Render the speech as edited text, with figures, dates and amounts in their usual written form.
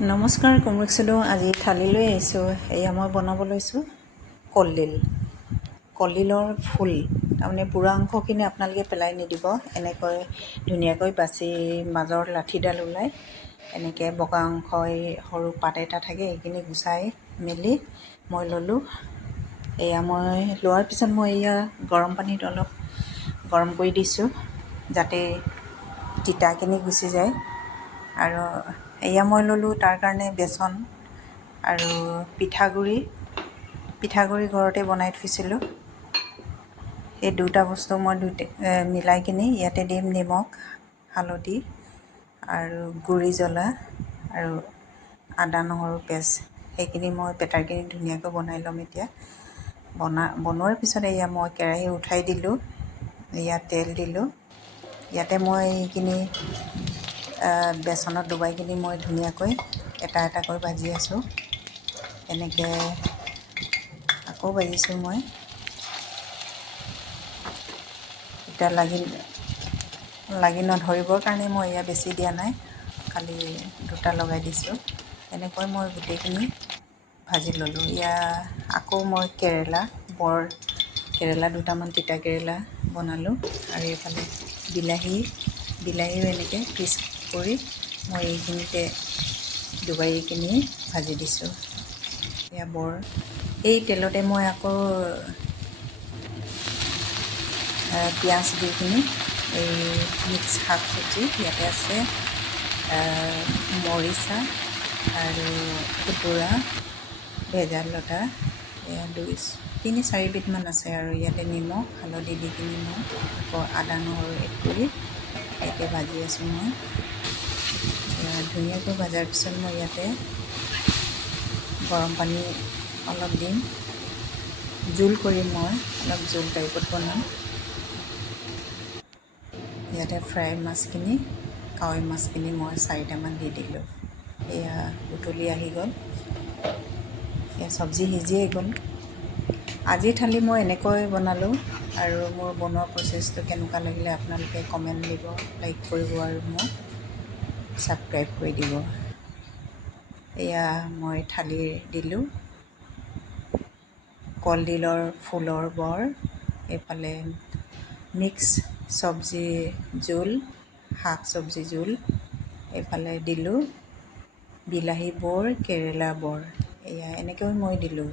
নমস্কাৰ, কুমুকছিলোঁ। আজি থালিলৈ আহিছোঁ। এয়া মই বনাব লৈছোঁ কলডিল। কলডিলৰ ফুল, তাৰমানে বুঢ়া অংশখিনি আপোনালোকে পেলাই নিদিব। এনেকৈ ধুনীয়াকৈ বাছি মাজৰ লাঠিডাল ওলাই এনেকৈ বগা অংশ এই সৰু পাত এটা থাকে, এইখিনি গুচাই মেলি মই ল'লোঁ। এয়া মই লোৱাৰ পিছত মই এয়া গৰম পানীত অলপ গৰম কৰি দিছোঁ, যাতে তিতাখিনি গুচি যায়। আৰু এয়া মই ল'লোঁ তাৰ কাৰণে বেচন আৰু পিঠাগুড়ি ঘৰতে বনাই থৈছিলোঁ। এই দুটা বস্তু মই মিলাই কিনি ইয়াতে দিম নিমখ, হালধি আৰু গুড়ি জ্বলা আৰু আদা নহৰু পেষ্ট। সেইখিনি মই বেটাৰখিনি ধুনীয়াকৈ বনাই ল'ম। এতিয়া বনোৱাৰ পিছত এয়া মই কেৰাহী উঠাই দিলোঁ। ইয়াত তেল দিলোঁ। ইয়াতে মই এইখিনি বেচনত ডুবাই কিনি মই ধুনীয়াকৈ এটা এটাকৈ ভাজি আছোঁ। এনেকৈ আকৌ ভাজিছোঁ মই। এতিয়া লাগি নধৰিবৰ কাৰণে মই এয়া বেছি দিয়া নাই, খালি দুটা লগাই দিছোঁ। এনেকৈ মই গোটেইখিনি ভাজি ল'লোঁ। আকৌ মই কেৰেলা দুটামান তিতা কেৰেলা বনালোঁ। আৰু এইফালে বিলাহীও এনেকৈ পিচ কৰি মই এইখিনিতে ডুবাই কিনি ভাজি দিছোঁ। এই তেলতে মই আকৌ পিঁয়াজ দি কিনি এই মিক্স শাক চবজি ইয়াতে আছে, মৰিচা আৰু খুতুৰা, ভেদাইলতা, এয়া 2-4 বিধমান আছে। আৰু ইয়াতে নিমখ হালধি দি কিনি মই আকৌ আদা নহৰু এড কৰি ইয়াতে ভাজি আছোঁ। মই ধুনীয়াকৈ ভজাৰ পিছত মই ইয়াতে গৰম পানী অলপ দিম, জোল কৰিম। মই অলপ জোল টাইপত বনাম। ইয়াতে কাৱৈ মাছখিনি মই 4টামান দি দিলোঁ। এয়া উতলি আহি গ'ল, এয়া চবজি সিজিয়ে গ'ল। আজিৰ থালি মই এনেকৈ বনালোঁ। আৰু মোৰ বনোৱা প্ৰচেছটো কেনেকুৱা লাগিলে আপোনালোকে কমেণ্ট দিব, লাইক কৰিব আৰু মোক ছাবস্ক্ৰাইব কৰি দিব। এয়া মই থালি দিলোঁ কলডিলৰ ফুলৰ বৰ, এইফালে মিক্স চবজি জোল, শাক চবজি জোল, এইফালে দিলোঁ বিলাহী বৰ, কেৰেলা বৰ। এয়া এনেকৈ মই দিলোঁ।